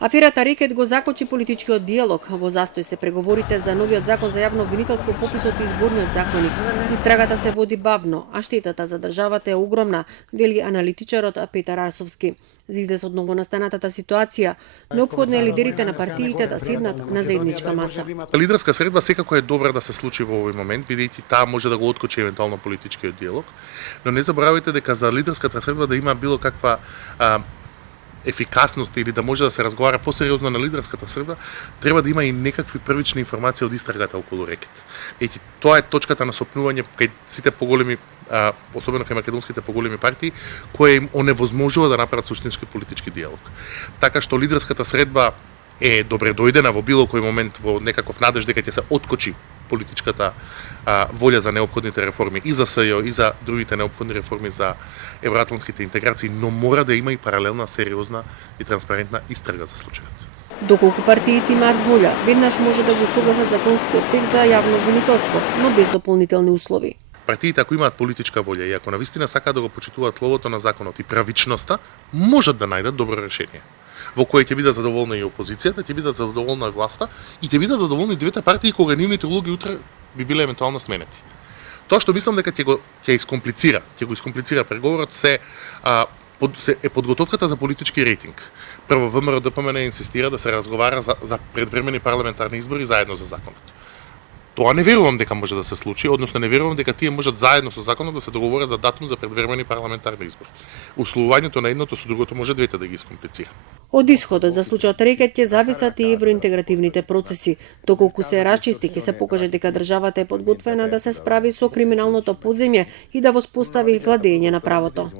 Аферата Рекет го закочи политичкиот диалог. Во застој се преговорите за новиот закон за јавно обвинителство, пописот и изборниот законник. Истрагата се води бавно, а штетата за државата е огромна, вели аналитичарот Петар Арсовски. За излез од новонастанатата ситуација, неопходно е лидерите на партиите да седнат на заедничка маса. Лидерска средба секако е добра да се случи во овој момент, бидејќи таа може да го откочи евентуално политичкиот диалог, но не заборавајте дека за лидерската средба да има било каква ефикасност или да може да се разговара посериозно на лидерската средба, треба да има и некакви првични информации од истрагата околу Рекет. Ети, тоа е точката на сопнување кај сите поголеми, особено кај македонските поголеми партии, кои им оневозможува да направат суштински политички диалог. Така што лидерската средба е добре дојдена во било кој момент во некаков надеж дека ќе се откочи политичката волја за неопходните реформи и за СЈО и за другите неопходни реформи за евроатлантските интеграции, но мора да има и паралелна, сериозна и транспарентна истрага за случајот. Доколку партиите имаат волја, веднаш може да го согласат законскиот текст за јавно обвинителство, но без дополнителни услови. Партиите, ако имаат политичка волја и ако навистина сакаат да го почитуваат словото на законот и правичноста, можат да најдат добро решение во кое ќе биде задоволна и опозицијата, ќе биде задоволна и власта и ќе бидат задоволни двете партии кога нивните улоги утре би биле евентуално сменети. Тоа што мислам дека ќе го искомплицира преговорот е подготовката за политички рейтинг. Прво ВМРО ДПМН инсистира да се разговара за предвремени парламентарни избори заедно за законот. Тоа не верувам дека може да се случи, односно не верувам дека тие можат заедно со законот да се договорат за датум за предвремени парламентарни избори. Условувањето на едното со другото може двете да ги искомплицира. Од исходот за случајот Рекет ќе зависат и евроинтегративните процеси. Доколку се расчисти, ќе се покаже дека државата е подготвена да се справи со криминалното подземје и да воспостави владење на правото.